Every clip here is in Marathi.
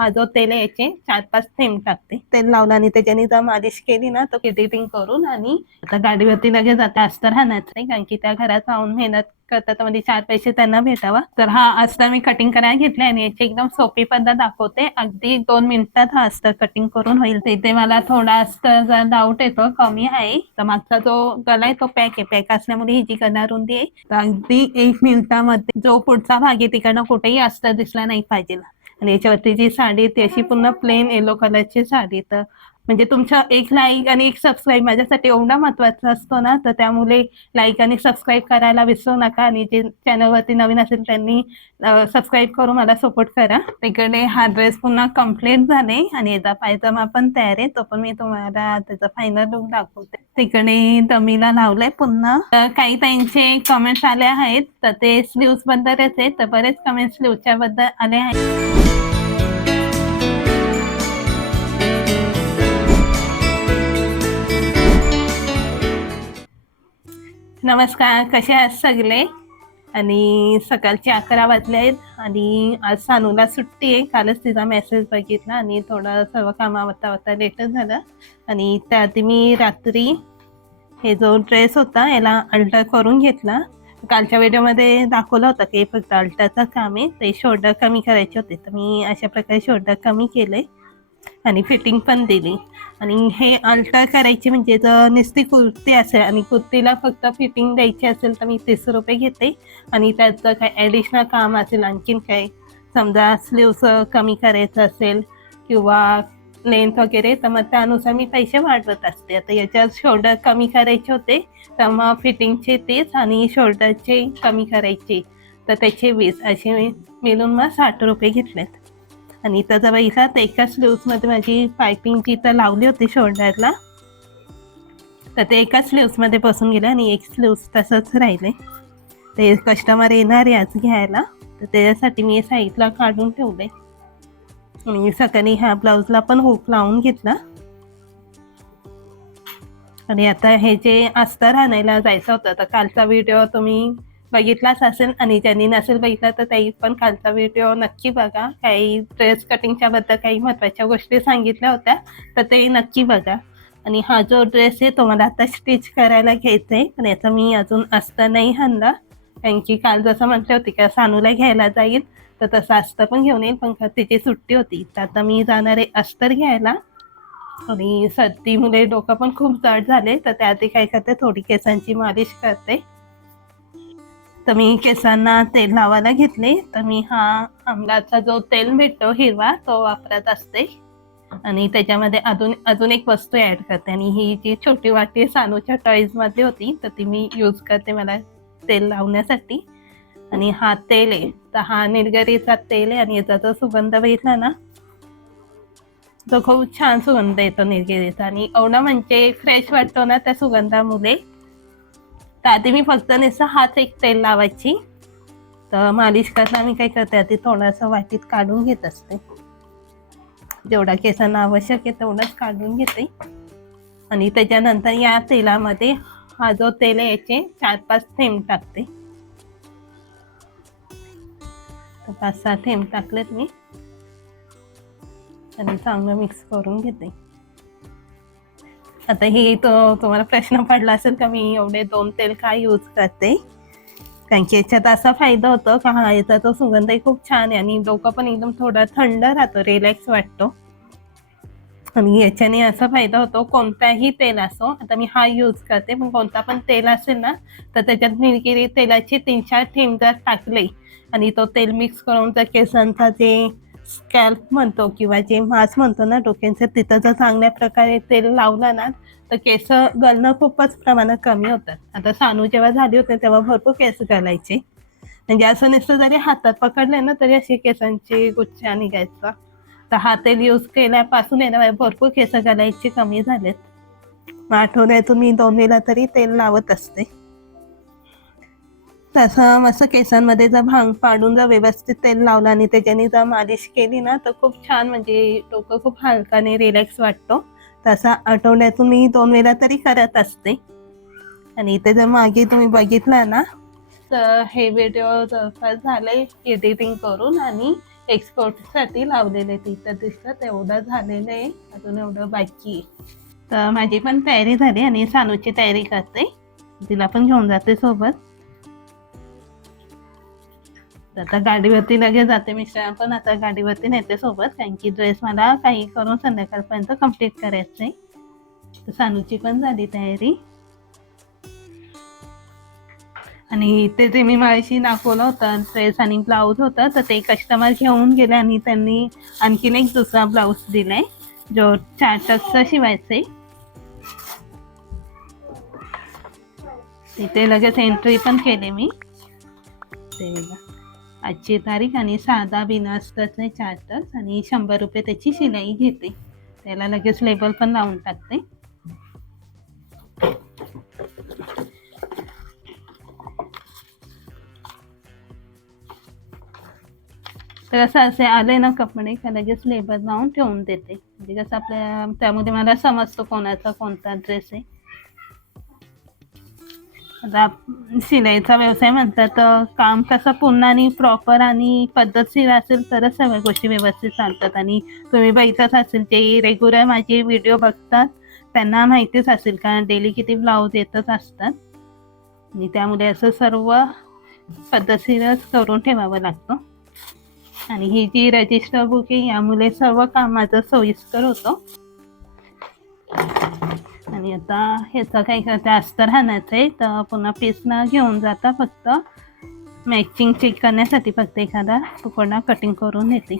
हा जो तेल आहे याचे 4-5 थेंब टाकते. तेल लावलं आणि त्याच्याने जर मालिश केली ना तर एडिटिंग करून आणि आता गाडीवरती लगेच जाता असतं राहणार नाही, कारण की त्या घरात राहून मेहनत करतात म्हणजे 4 पैसे त्यांना भेटावा. तर हा अस्तर मी कटिंग करायला घेतले आणि याची एकदम सोपी पद्धत दाखवते. अगदी 2 मिनिटात हा अस्तर कटिंग करून होईल. तिथे मला थोडा अस्तर डाऊट येतो, कमी आहे. तर मागचा जो गला आहे तो पॅक आहे, पॅक असल्यामुळे ही जी गला रुंदी आहे तर अगदी 1 मिनिटामध्ये जो पुढचा भाग आहे तिकडनं कुठेही अस्तर दिसला नाही पाहिजे. आणि याच्यावरती जी साडी ती अशी पूर्ण प्लेन येलो कलरची साडी. तर म्हणजे तुमचा एक लाईक आणि एक सबस्क्राईब माझ्यासाठी एवढा महत्वाचा असतो ना, तर त्यामुळे लाईक आणि सबस्क्राईब करायला विसरू नका. आणि जे चॅनलवरती नवीन असेल त्यांनी सबस्क्राईब करून मला सपोर्ट करा. तिकडे हा ड्रेस पुन्हा कम्प्लीट झाले आणि याचा पायजमा पण तयार आहे, तो पण मी तुम्हाला त्याचा फायनल लुक दाखवते. तिकडे दमीला लावलंय पुन्हा. काही ताईंचे कमेंट्स आले आहेत तर ते स्लीव्स बद्दलच आहे, तर बरेच कमेंट्स स्लीवच्या बद्दल आले आहेत. नमस्कार, कसे आहात सगळे? आणि सकाळचे 11 वाजले आहेत आणि आज सानूला सुट्टी आहे. कालच तिचा मेसेज बघितला आणि थोडं सर्व कामावरता लेटच झालं. आणि त्याआधी मी रात्री हे जो ड्रेस होता याला अल्टर करून घेतला. कालच्या व्हिडिओमध्ये दाखवलं होतं की फक्त अल्टरचं काम आहे, ते शोल्डर कमी करायचे होते. तर मी अशा प्रकारे शोल्डर कमी केले आणि फिटिंग पण दिली. आणि हे अल्टर करायची म्हणजे जर नुसती कुर्ती असेल आणि कुर्तीला फक्त फिटिंग द्यायची असेल तर मी 30 रुपये घेते. आणि त्याचं काही ॲडिशनल काम असेल, आणखीन काही समजा स्लीव्स कमी करायचं असेल किंवा लेंथ वगैरे, तर मग त्यानुसार मी पैसे वाढवत असते. आता याच्यात शोल्डर कमी करायचे होते तर मग फिटिंगचे 30 आणि शोल्डरचे कमी करायचे तर त्याचे 20, असे मिळून मग 60 रुपये घेतलेत. आणि त्याचा पैसा तर एका स्लीव्समध्ये माझी पायपिंग जी तर लावली होती शोल्डरला तर ते एका स्लीव्समध्ये बसून गेले आणि एक स्लीव्स तसंच राहिले. ते कस्टमर येणार आहे आज घ्यायला, तर त्याच्यासाठी मी साईडला काढून ठेवले. आणि सकाळी ह्या ब्लाऊजला पण हुक लावून घेतला. आणि आता हे जे अस्तर आणायला जायचं होतं तर कालचा व्हिडिओ तुम्ही बघितलाच असेल आणि ज्यांनी नसेल बघितला तर त्याही पण कालचा व्हिडिओ नक्की बघा. काही ड्रेस कटिंगच्या बद्दल काही महत्त्वाच्या गोष्टी सांगितल्या होत्या तर ते नक्की बघा. आणि हा जो ड्रेस आहे तो मला आता स्टिच करायला घ्यायचा आहे, पण याचा मी अजून अस्तर नाही आणला, कारण की काल जसं म्हटलं होती का सानूला घ्यायला जाईल तर तसं अस्तर पण घेऊन येईल, पण तिची सुट्टी होती. तर आता मी जाणार आहे अस्तर घ्यायला. आणि सर्दीमुळे डोकं पण खूप जड झाले तर त्याआधी काय करते, थोडी केसांची मालिश करते. तर मी केसांना तेल लावायला घेतले. तर मी हा आंब्याचा जो तेल भेटतो हिरवा तो वापरत असते. आणि त्याच्यामध्ये अजून एक वस्तू ॲड करते आणि ही जी छोटी वाटी सानूच्या टॉईजमधली होती तर ती मी यूज करते मला तेल लावण्यासाठी. आणि हा तेल आहे तर हा निलगिरीचा तेल आहे आणि याचा जो सुगंध बघितला ना तो खूप छान सुगंध येतो निलगिरीचा आणि एवढा म्हणजे फ्रेश वाटतो ना त्या सुगंधामुळे. तर आधी मी फक्त नुसतं हाच एक तेल लावायची. तर मालिश करताना मी काय करते, आधी थोडंसं वाटीत काढून घेत असते, जेवढा केसांना आवश्यक आहे तेवढंच काढून घेते. आणि त्याच्यानंतर या तेलामध्ये हा जो तेल आहे याचे 4-5 थेंब टाकते. तर 5-6 थेंब टाकलेत मी आणि चांगलं मिक्स करून घेते. आता ही तुम्हाला प्रश्न पडला असेल का मी एवढे 2 तेल का यूज करते, कारण की याच्यात असा फायदा होतो का हा याचा तो सुगंधही खूप छान आहे आणि डोकं पण एकदम थोडा थंड राहतो, रिलॅक्स वाटतो. आणि याच्याने असा फायदा होतो, कोणताही तेल असो, आता मी हा यूज करते पण कोणता पण तेल असेल ना तर त्याच्यात निलगिरी तेलाचे 3-4 थेंब जर टाकले आणि तो तेल मिक्स करून जर केसांचा जे स्कॅल्प म्हणतो किंवा जे मास म्हणतो ना डोक्यांचं, तिथं जर चांगल्या प्रकारे तेल लावलं ना तर केस गळणं खूपच प्रमाणात कमी होतात. आता सानू जेव्हा झाली होते तेव्हा भरपूर केस गळायचे, म्हणजे असं नसतं जरी हातात पकडले ना तरी असे केसांचे गुच्छा निघायचा. तर हा तेल यूज केल्यापासून आहे ना भरपूर केस गळायचे कमी झालेत. मग आठवड्यातून मी 2 वेळा तरी तेल लावत असते. तसं मस्त केसांमध्ये जर भांग पाडून जर व्यवस्थित तेल लावलं आणि त्याच्याने जर मालिश केली ना तर खूप छान, म्हणजे डोकं खूप हलकाने रिलॅक्स वाटतो. तसा आठवड्यातून मी 2 वेळा तरी करत असते. आणि इथे जर मागे तुम्ही बघितला ना तर हे व्हिडिओ जवळपास झाले एडिटिंग करून आणि एक्सपोर्टसाठी लावलेले ते तर दिसतं तेवढं झालेलं आहे, अजून एवढं बाकी आहे. तर माझी पण तयारी झाली आणि सानूची तयारी करते, तिला पण घेऊन जाते सोबत. आता गाडीवरती लगेच जाते, मिस्टर पण आता गाडीवरती नेते सोबत, कारण की ड्रेस मला काही करून संध्याकाळपर्यंत कम्प्लीट करायचं आहे. तर सानूची पण झाली तयारी. आणि ते जे मी मागाशी दाखवलं होतं ड्रेस आणि ब्लाऊज होतं, तर ते कस्टमर घेऊन गेले आणि त्यांनी आणखीन एक दुसरा ब्लाऊज दिलाय जो 4 टक्सचा शिवायचा आहे. तिथे लगेच एंट्री पण केली मी. ते आजची तारीख आणि साधा बिना अस्तरचे 4 टक्स आणि 100 रुपये त्याची शिलाई घेते. त्याला लगेच लेबल पण लावून टाकते. तर असं असे आले ना कपडे का लगेच लेबल लावून ठेवून देते, म्हणजे कसं आपल्या त्यामध्ये मला समजतो कोणाचा कोणता ड्रेस आहे. आता शिलाईचा व्यवसाय म्हणतात तर काम कसं पूर्ण आणि प्रॉपर आणि पद्धतशीर असेल तरच सगळ्या गोष्टी व्यवस्थित चालतात. आणि तुम्ही बघितच असेल जे रेग्युलर माझे व्हिडिओ बघतात त्यांना माहितीच असेल कारण डेली किती ब्लाऊज येतच असतात आणि त्यामुळे असं सर्व पद्धतशीरच करून ठेवावं लागतं. आणि ही जी रजिस्टर बुक आहे यामुळे सर्व काम माझं सोयीस्कर होतं. आणि आता ह्याचं काही करता अस्तर आणायचं आहे तर पुन्हा पीसना घेऊन जाता, फक्त मॅचिंग चेक करण्यासाठी फक्त एखादा तुकडा कटिंग करून येते.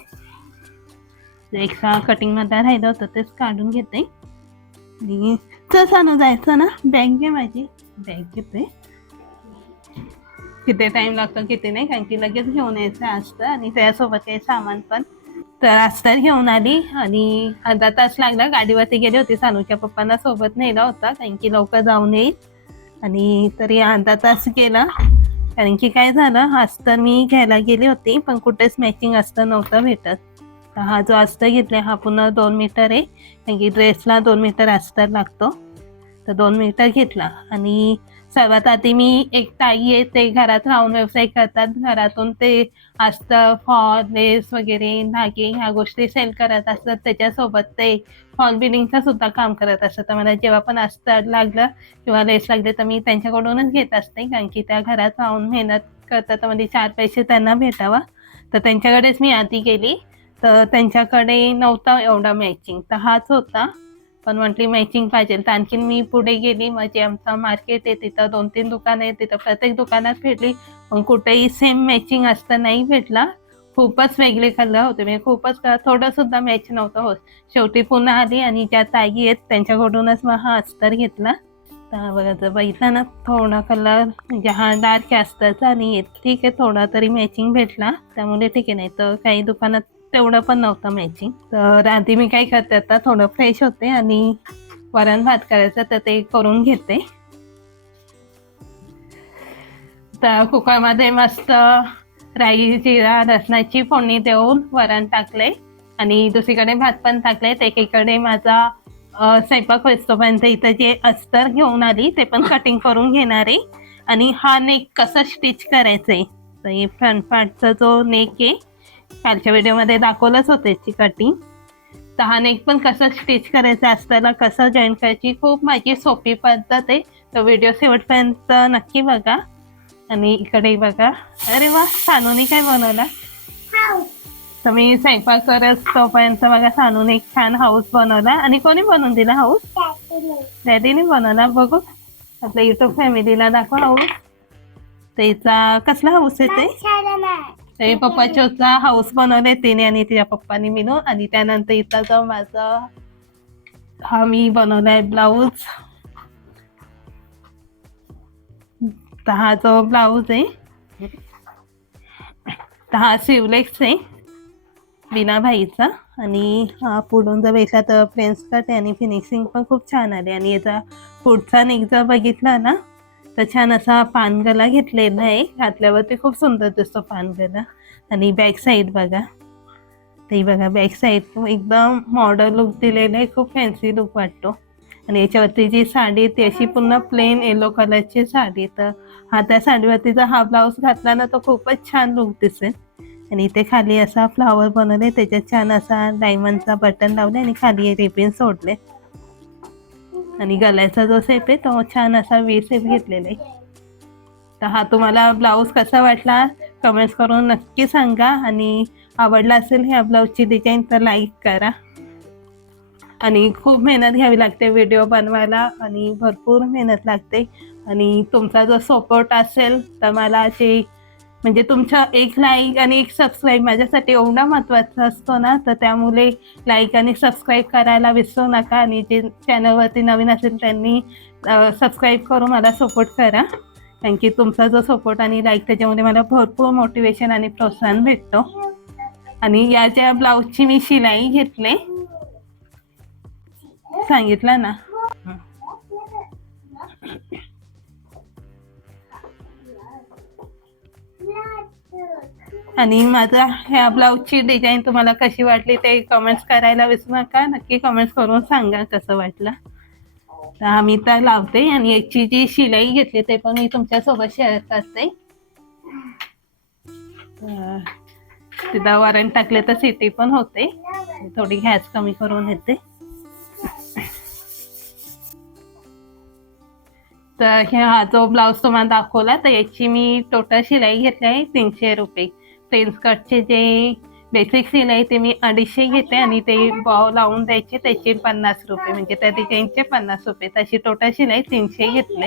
एक्स्ट्रा कटिंगमध्ये राहिलं होतं तेच काढून घेते. आणि तसं जायचं ना, बॅग घे माझी, बॅग घेते. किती टाइम लागतो किती नाही, कारण की लगेच घेऊन यायचं असतं आणि त्यासोबत काही सामान पण. तर अस्तर घेऊन आली आणि अर्धा तास लागला. गाडीवरती गेले होते, सानूच्या पप्पांना सोबत नेला होता कारण की लवकर जाऊन येईल. आणि तरी अर्धा तास गेला कारण की काय झालं, अस्तर मी घ्यायला गेले होते पण कुठेच मॅचिंग अस्तर नव्हतं भेटत. तर हा जो अस्तर घेतला हा पुन्हा 2 मीटर आहे, कारण की ड्रेसला 2 मीटर अस्तर लागतो. तर 2 मीटर घेतला. आणि सर्वात आधी मी एक ताई आहे ते घरात राहून व्यवसाय करतात, घरातून ते अस्तर फॉल लेस वगैरे धागे ह्या गोष्टी सेल करत असतात, त्याच्यासोबत ते फॉल बिलिंगचं सुद्धा काम करत असतात. तर मला जेव्हा पण अस्तर लागलं किंवा लेस लागले तर मी त्यांच्याकडूनच घेत असते, कारण की त्या घरात राहून मेहनत करतात म्हणजे 4 पैसे त्यांना भेटावा. तर त्यांच्याकडेच मी आधी गेली तर त्यांच्याकडे नव्हता एवढा मॅचिंग, तर हाच होता. पण म्हटली मॅचिंग पाहिजे तर आणखीन मी पुढे गेली, म्हणजे आमचं मार्केट आहे तिथं 2-3 दुकानं आहेत, तिथं प्रत्येक दुकानात भेटली पण कुठेही सेम मॅचिंग असतं नाही भेटला. खूपच वेगळे कलर होते, म्हणजे खूपच थोडं सुद्धा मॅच नव्हतं होत. शेवटी पुन्हा आली आणि ज्या ताई आहेत त्यांच्याकडूनच मग हा अस्तर घेतला. तर बघा जर बघितला ना, थोडा कलर म्हणजे हा डार्क अस्तरचा आणि ठीक आहे थोडा तरी मॅचिंग भेटला त्यामुळे ठीक आहे, नाही तर काही दुकानात तेवढं पण नव्हतं मॅचिंग. तर आधी मी काय करते, आता थोडं फ्रेश होते आणि वरण भात करायचं तर ते करून घेते. तर कुकरमध्ये मस्त राई जिरा लसणाची फोडणी देऊन वरण टाकले आणि दुसरीकडे भात पण टाकले. एकीकडे माझा स्वयंपाक होईस्तोपर्यंत इथं जे अस्तर घेऊन आली ते पण कटिंग करून घेणार आहे. आणि हा नेक कसं स्टिच करायचंय, तर हे फ्रंट पार्टचा जो नेक आहे कालच्या व्हिडिओमध्ये दाखवलंच होतं याची कटिंग. तर हा नेक पण कसं स्टिच करायचं अस्तरला कसं जॉईन करायची खूप माझी सोपी पद्धत आहे. तर व्हिडिओ शेवटपर्यंत नक्की बघा. आणि इकडे बघा, अरे वा सानूने काय बनवला. तर मी स्वयंपाक करत तोपर्यंत बघा सानूने एक छान हाऊस बनवला. आणि कोणी बनवून दिला हाऊस? डॅडीने बनवला. बघू आपल्या युट्यूब फॅमिलीला दाखव हाऊस. त्याचा कसला हाऊस आहे ते पप्पाचा हाऊस बनवले तिने आणि तिच्या पप्पाने मिळून. आणि त्यानंतर इथं जो माझा हा मी बनवलाय ब्लाऊज, तर हा जो ब्लाऊज आहे तर हा सिवलेक्स आहे बिना भाईचा. आणि हा पुढून जर बघितला तर प्लेन्स कट आहे आणि फिनिशिंग पण खूप छान आली. आणि याचा पुढचा नेक जर बघितला ना तर छान असा पानगला घेतलेला आहे, घातल्यावरती खूप सुंदर दिसतो पानगला. आणि बॅक साईड बघा, ते बघा बॅक साईड एकदम मॉडर्न लुक दिलेला आहे, खूप फॅन्सी लुक वाटतो. आणि याच्यावरती जी साडी ती अशी पुन्हा प्लेन येलो कलरची साडी, तर हा त्या साडीवरती जर हा ब्लाऊज घातला ना तर खूपच छान लुक दिसेल. आणि इथे खाली असा फ्लावर बनवले, त्याच्यात छान असा डायमंडचा बटन लावले आणि खाली रिबीन सोडले आणि गळ्याचा जो शेप आहे तो छान असा वी शेप घेतलेला आहे. तर हा तुम्हाला ब्लाऊज कसा वाटला कमेंट्स करून नक्की सांगा आणि आवडला असेल ह्या ब्लाऊजची डिझाईन तर लाईक करा. आणि खूप मेहनत घ्यावी लागते व्हिडिओ बनवायला आणि भरपूर मेहनत लागते आणि तुमचा जो सपोर्ट असेल तर मला अशी म्हणजे तुमचा एक लाईक आणि एक सबस्क्राईब माझ्यासाठी एवढा महत्त्वाचा असतो ना, तर त्यामुळे लाईक आणि सबस्क्राईब करायला विसरू नका आणि जे चॅनलवरती नवीन असेल त्यांनी सबस्क्राईब करून मला सपोर्ट करा, कारण की तुमचा जो सपोर्ट आणि लाईक त्याच्यामुळे मला भरपूर मोटिवेशन आणि प्रोत्साहन भेटतो. आणि या ज्या ब्लाऊजची मी शिलाई घेतली सांगितलं ना, आणि माझा ह्या ब्लाऊजची डिझाईन तुम्हाला कशी वाटली ते कमेंट्स करायला विसरू नका. नक्की कमेंट्स करून सांगा कसं वाटलं. तर आम्ही तर लावते आणि याची जी शिलाई घेतली ते पण मी तुमच्यासोबत शेअर करते. तिथं वरण टाकले तर सिटी पण होते, थोडी गॅस कमी करून येते. तर हा जो ब्लाऊज तुम्हाला दाखवला तर याची मी टोटल शिलाई घेतली आहे 300 रुपये. प्रिन्स कटचे जे बेसिक शिलाई ते मी 250 घेते आणि ते बॉ लावून द्यायचे त्याचे 50 रुपये, म्हणजे त्या डिझाईनचे 50 रुपये. तशी टोटल शिलाई 300 घेतले.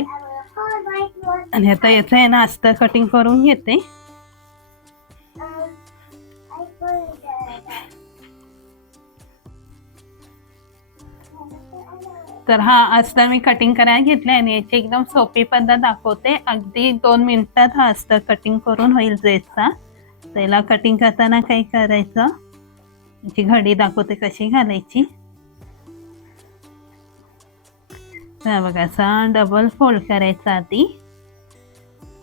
आणि आता याचं आहे ना अस्तर कटिंग करून घेते. तर हा अस्तर मी कटिंग करायला घेतले आणि याची एकदम सोपी पद्धत दाखवते. अगदी 2 मिनिटात हा अस्तर कटिंग करून होईल ड्रेसचा. त्याला कटिंग करताना काही करायचं, याची घडी दाखवते कशी घालायची. तर बघा असा डबल फोल्ड करायचा आधी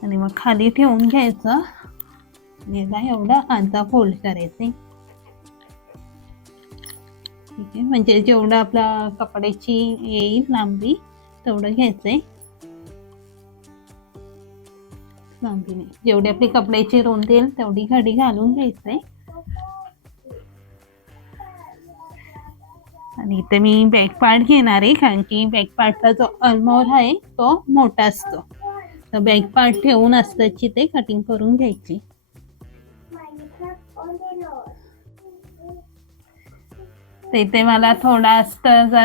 आणि मग खाली ठेवून घ्यायचं आणि एवढा अर्धा फोल्ड करायचे. ठीक आहे, म्हणजे जेवढं आपल्या कपड्याची येईल लांबी तेवढं घ्यायचंय. लांबी नाही, जेवढी आपली कपड्याची रुंदी येईल तेवढी घडी घालून घ्यायचंय. आणि इथे मी बॅक पार्ट घेणार आहे, कारण की बॅक पार्टचा जो अल्मोर आहे तो मोठा असतो. तर बॅक पार्ट ठेवून अस्ताची ते कटिंग करून घ्यायची. तिथे मला थोडा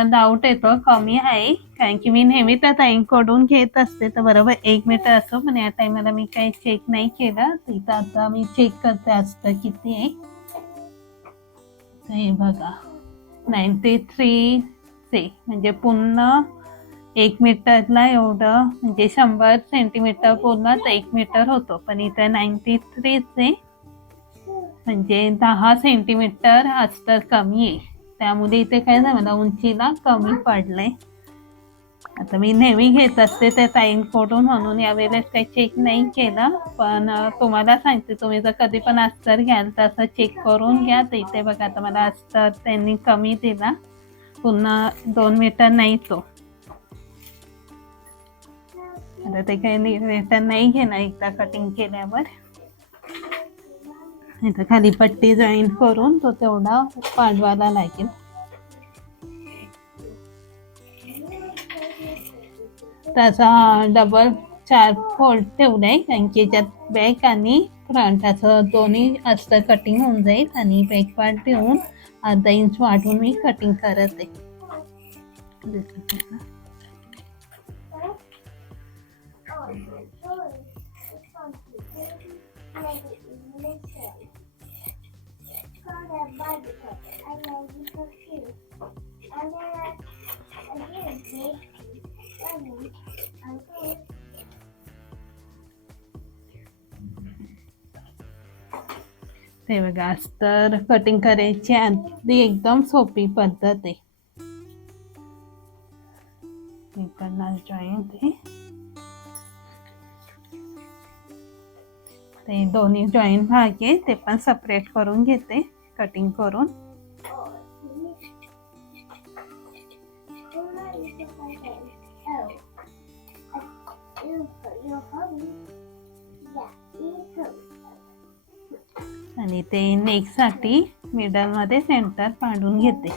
डाऊट येतो, कमी आहे, कारण की मी नेहमी त्या ताईंकडून घेत असते तर बरोबर 1 मीटर असो, पण या टायमाला मी काही चेक नाही केलं. तिथं आता मी चेक करते अस्तर किती आहे. हे बघा 93 से, म्हणजे पूर्ण 1 मीटरला एवढं, म्हणजे 100 सेंटीमीटर पूर्ण तर 1 मीटर होतो, पण इथं 93 से म्हणजे 10 सेंटीमीटर अस्तर कमी आहे. त्यामुळे इथे काय झालं मला उंचीला कमी पडलंय. आता मी नेहमी घेत असते त्या ताईंकडून म्हणून यावेळेस काही चेक नाही केलं, पण तुम्हाला सांगते तुम्ही जर कधी पण अस्तर घ्याल तर असं चेक करून घ्या. तर इथे बघा आता मला अस्तर त्यांनी कमी दिला, पुन्हा 2 मीटर नाही तो. आता ते काही रिटर्न नाही घेणार एकदा कटिंग केल्यावर. इथं खाली पट्टी जॉईंट करून तो तेवढा पाडवायला लागेल. त्याचा डबल 4 फोल्ड ठेवलाय, कारण की याच्यात बॅक आणि फ्रंट असं दोन्ही अस्तर कटिंग होऊन जाईल. आणि बॅक पार्ट ठेवून अर्धा इंच वाढवून मी कटिंग करत आहे. ते बघा अस्तर कटिंग करायची अगदी एकदम सोपी पद्धत आहे. इकडनं जॉईंट आहे, ते दोन्ही जॉईंट भाग आहे ते पण सेपरेट करून घेते कटिंग करून. आणि ते नेकसाठी मिडलमध्ये सेंटर पाडून घेते.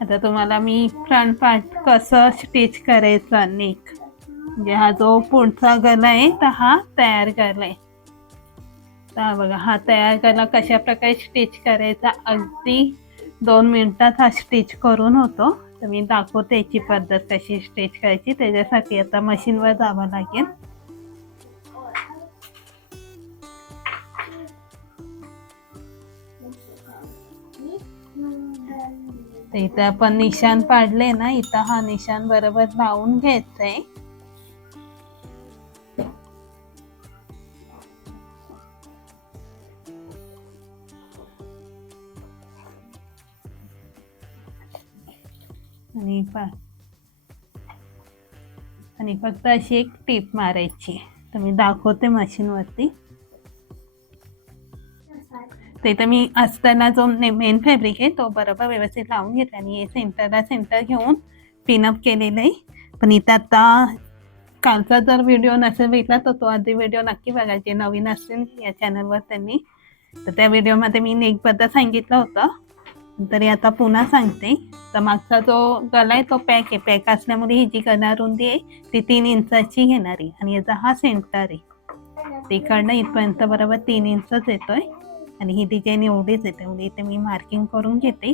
आता तुम्हाला मी फ्रंट पार्ट कसं स्टिच करायचं नेक, म्हणजे हा जो पुढचा गला आहे तर हा तयार गला आहे. तर बघा हा तयार गला कशा प्रकारे स्टिच करायचा, अगदी 2 मिनिटात हा स्टिच करून होतो. तर मी दाखवते याची पद्धत कशी स्टिच करायची. त्याच्यासाठी आता मशीनवर जावं लागेल. तर इथं आपण निशाण पाडले ना, इथं हा निशाण बरोबर लावून घ्यायचंय. आणि फक्त अशी एक टीप मारायची. तर मी दाखवते मशीनवरती. ते तर मी असताना जो मेन फॅब्रिक आहे तो बरोबर व्यवस्थित लावून घेतला आणि सेंटरला सेंटर घेऊन पिनअप केलेलं आहे. पण इथं आता कालचा जर व्हिडिओ नसेल बघितला तर तो आधी व्हिडिओ नक्की बघा, जे नवीन असतील या चॅनलवर त्यांनी. तर त्या व्हिडिओमध्ये मी नेकबद्दल सांगितलं होतं, तरी आता पुन्हा सांगते. तर मागचा जो गला आहे तो पॅक आहे. पॅक असल्यामुळे ही जी गला रुंदी आहे ती 3 इंचाची घेणार आहे आणि याचा हा सेंटर आहे. तिकडनं इथपर्यंत बरोबर 3 इंचच येतोय आणि ही डिझाईन एवढीच येते. म्हणजे इथे मी मार्किंग करून घेते.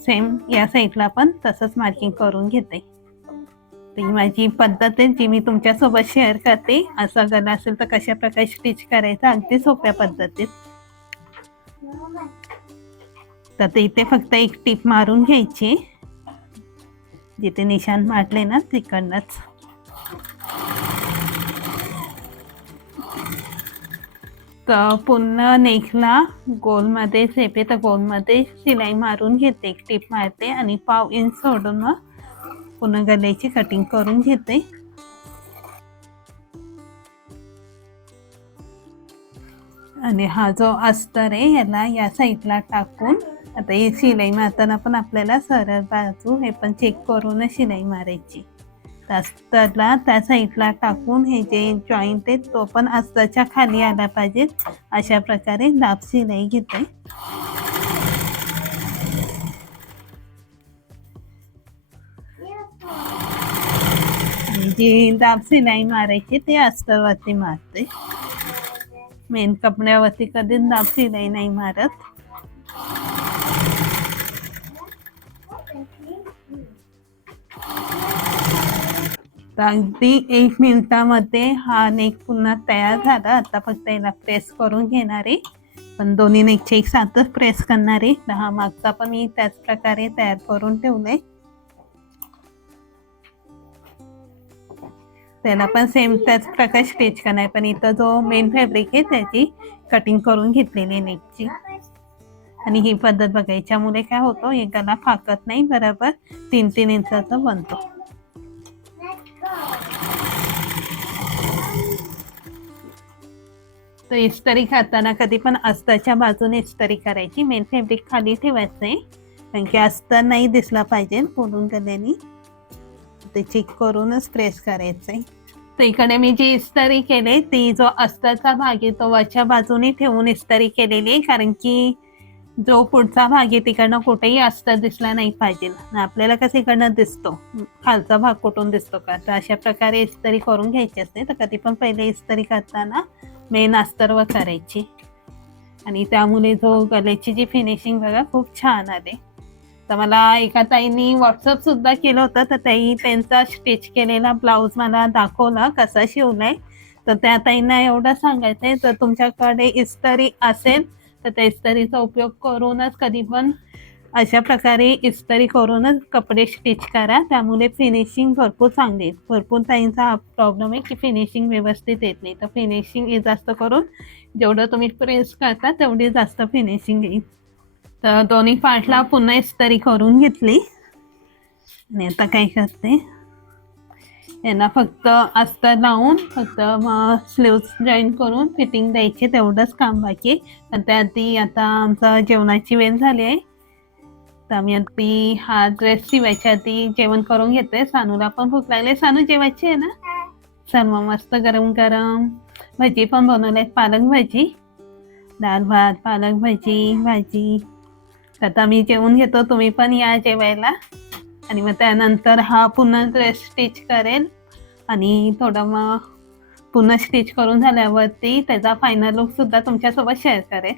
सेम या साईडला पण तसंच मार्किंग करून घेते. तर ही माझी पद्धत आहे जी मी तुमच्यासोबत शेअर करते. असा गला असेल तर कशा प्रकारे स्टिच करायचा, अगदी सोप्या पद्धतीत. तर इथे फक्त एक टीप मारून घ्यायची, जिथे निशाण मारले ना तिकडनंच. तर पुन्हा नेकला गोलमध्ये सेपे तर गोलमध्ये शिलाई मारून घेते, एक टीप मारते आणि 1/2 इंच सोडून मग पुन्हा गल्याची कटिंग करून घेते. आणि हा जो अस्तर आहे याला या साईडला टाकून, आता ही शिलाई मारताना पण आपल्याला सरळ बाजू हे पण चेक करूनच शिलाई मारायची. अस्तरला त्या साईडला टाकून हे जे जॉईंट आहे तो पण अस्तरच्या खाली आला पाहिजे, अशा प्रकारे दाब शिलाई घेते. जी दाब शिलाई मारायची ते अस्तरवरती मारते. मेन कपड्यावरती कधीच दाब शिलाई नाही मारत. तर अगदी 1 मिनिटामध्ये हा नेक पुन्हा तयार झाला. आता फक्त याला प्रेस करून घेणार आहे, पण दोन्ही नेकचे एक साथच प्रेस करणार आहे. तर हा मागचा पण मी त्याच प्रकारे तयार करून ठेवलाय. त्याला पण सेम त्याच प्रकारे स्टिच करणार, पण इथं जो मेन फॅब्रिक आहे त्याची कटिंग करून घेतलेली आहे नेकची. आणि ही पद्धत बघायच्यामुळे काय होतं, हे गला फाकत नाही, बरोबर 3-3 इंचाचा बनतो. तर इस्त्री करताना कधी पण अस्तरच्या बाजूने इस्त्री करायची. मेन फॅब्रिक खाली ठेवायचं आहे, कारण की अस्तर नाही दिसला पाहिजे फोडून गल्याने. ते चेक करूनच प्रेस करायचं आहे. तर इकडे मी जी इस्त्री केली ती जो अस्तरचा भाग आहे तो वरच्या बाजूने ठेवून इस्त्री केलेली आहे, कारण की जो पुढचा भाग आहे तिकडनं कुठेही अस्तर दिसला नाही पाहिजे. आपल्याला कसं इकडनं दिसतो, खालचा भाग कुठून दिसतो का, तर अशा प्रकारे इस्त्री करून घ्यायची असते. तर कधी पण पहिले इस्त्री करताना मेन अस्तरवर करायची, आणि त्यामुळे जो गल्याची जी फिनिशिंग बघा खूप छान आले. तर मला एका ताईंनी व्हॉट्सअप सुद्धा केलं होतं, तर ताई त्यांचा स्टिच केलेला ब्लाऊज मला दाखवला कसा शिवलाय. तर त्या ताईंना एवढं सांगायचंय, जर तुमच्याकडे इस्त्री असेल तर त्या इस्त्रीचा उपयोग करूनच कधी पण अशा प्रकारे इस्त्री करूनच कपडे स्टिच करा, त्यामुळे फिनिशिंग भरपूर चांगली येईल. भरपूर ताईंचा हा प्रॉब्लेम आहे की फिनिशिंग व्यवस्थित येत नाही. तर फिनिशिंग जास्त करून जेवढं तुम्ही प्रेस करता तेवढी जास्त फिनिशिंग येईल. तर दोन्ही पार्टला पुन्हा इस्त्री करून घेतली आणि आता काय करते, यांना फक्त अस्तर लावून फक्त मग स्लीव्स जॉईन करून फिटिंग द्यायची, तेवढंच काम बाकी. पण त्याआधी आता आमचं जेवणाची वेळ झाली आहे, तर आम्ही अगदी हा ड्रेस शिवायच्या आधी जेवण करून घेते. सानूला पण भूक लागली. सानू जेवायची आहे ना? चल मग मस्त गरम गरम भजी पण बनवले, पालक भाजी डाळ भात, पालक भाजी, भाजी. आता मी जेवून घेतो, तुम्ही पण या जेवायला. आणि मग त्यानंतर हा पुन्हा ड्रेस स्टिच करेल आणि थोडं मग पुन्हा स्टिच करून झाल्यावरती त्याचा फायनल लुक सुद्धा तुमच्यासोबत शेअर करेल.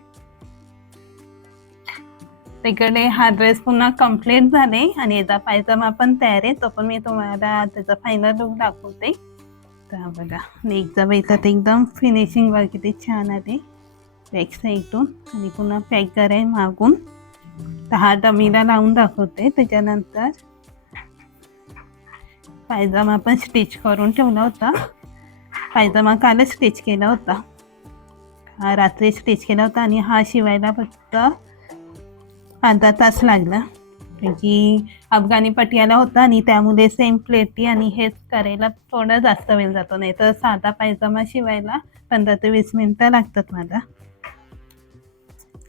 तिकडे हा ड्रेस पुन्हा कम्प्लीट झाले आणि याचा पायजमा पण तयार आहे, तो पण मी तुम्हाला त्याचा फायनल लुक दाखवते. तर बघा नेकचा बैठत एकदम फिनिशिंग वर किती छान आहे बॅक साईडून आणि पुन्हा पॅक कराय मागून. तर हा डमीला लावून दाखवते. त्याच्यानंतर पायजमा पण स्टिच करून ठेवला होता. पायजमा कालच स्टिच केला होता, हा रात्री स्टिच केला होता आणि हा शिवायला फक्त अर्धा तास लागला, कारण की अफगाणी पटियाला होता आणि त्यामुळे सेम प्लेटी आणि हेच करायला थोडं जास्त वेळ जातो. नाही तर साधा पायजमा शिवायला 15 ते 20 मिनटं लागतात मला.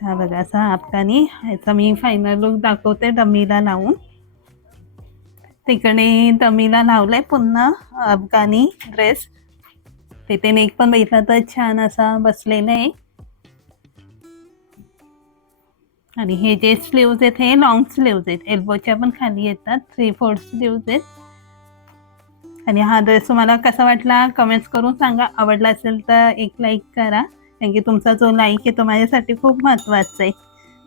हा बघा असा अफगाणी, ह्याचा मी फायनल लुक दाखवते डमीला लावून. तिकडे डमीला लावलाय पुन्हा अफगाणी ड्रेस. तिथे नेक पण बघितला तर छान असा बसलेला आहे. आणि हे जे स्लीव्ज आहेत हे लॉंग स्लीव्ज आहेत, एल्बोच्या पण खाली येतात, 3/4 स्लीव्ज आहेत. आणि हा ड्रेस तुम्हाला कसा वाटला कमेंट्स करून सांगा. आवडला असेल तर एक लाईक करा, कारण की तुमचा जो लाईक आहे तो माझ्यासाठी खूप महत्त्वाचा आहे.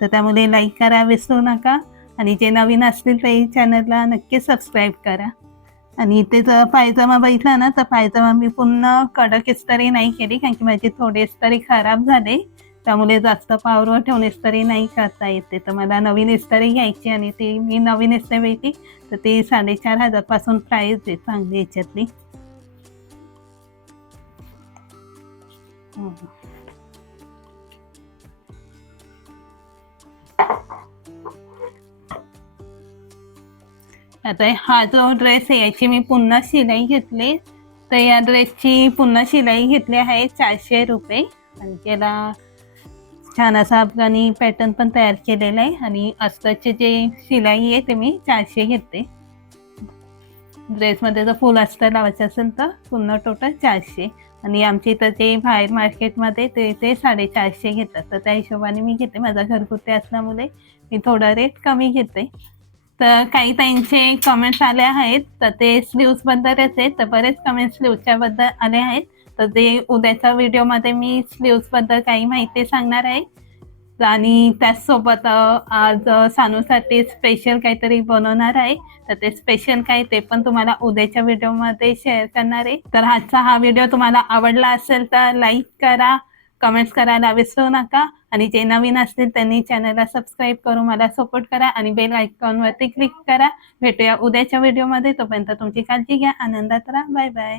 तर त्यामुळे लाईक करा विसरू नका. आणि जे नवीन असतील ते चॅनलला नक्की सबस्क्राईब करा. आणि इथे जर पायजमा बघितला ना, तर पायजमा मी पुन्हा कडक इस्त्री नाही केली, कारण की माझी थोडी इस्त्री खराब झाली, त्यामुळे जास्त पावरवर ठेवून इस्त्री नाही करता येते. तर मला नवीन इस्त्री घ्यायची आणि ती मी नवीन इस्त्री बघितली तर ती 4,500 पासून प्राईस आहे चांगली याच्यातली. आता हा जो ड्रेस आहे याची मी पुन्हा शिलाई घेतली. तर या ड्रेसची पुन्हा शिलाई घेतली आहे 400 रुपये. आणि त्याला छान असा अफगाणी पॅटर्न पण तयार केलेला आहे. आणि अस्तरचे जे शिलाई आहे ते मी 400 घेते. ड्रेसमध्ये जर फुल अस्तर लावायचं असेल तर पुन्हा टोटल 400. आणि आमच्या इथं ते बाहेर मार्केटमध्ये ते 450 घेतात, तर त्या हिशोबाने मी घेते. माझा घरगुती असल्यामुळे मी थोडा रेट कमी घेते. तर काही ताईंचे कमेंट्स आले आहेत, तर ते स्लीव्सबद्दलच आहेत. तर बरेच कमेंट्स स्लीव्सच्याबद्दल आले आहेत. तर ते उद्याच्या व्हिडिओमध्ये मी स्लीव्सबद्दल काही माहिती सांगणार आहे. आणि त्याचसोबत आज सानूसाठी स्पेशल काहीतरी बनवणार आहे. तर ते स्पेशल काय ते पण तुम्हाला उद्याच्या व्हिडिओमध्ये शेअर करणार आहे. तर आजचा हा व्हिडिओ तुम्हाला आवडला असेल तर लाईक करा, कमेंट्स करायला विसरू नका. आणि जे नवीन असतील त्यांनी चॅनलला सबस्क्राईब करून मला सपोर्ट करा आणि बेल आयकॉनवरती क्लिक करा. भेटूया उद्याच्या व्हिडिओमध्ये. तोपर्यंत तुमची काळजी घ्या, आनंदात राहा. Bye bye.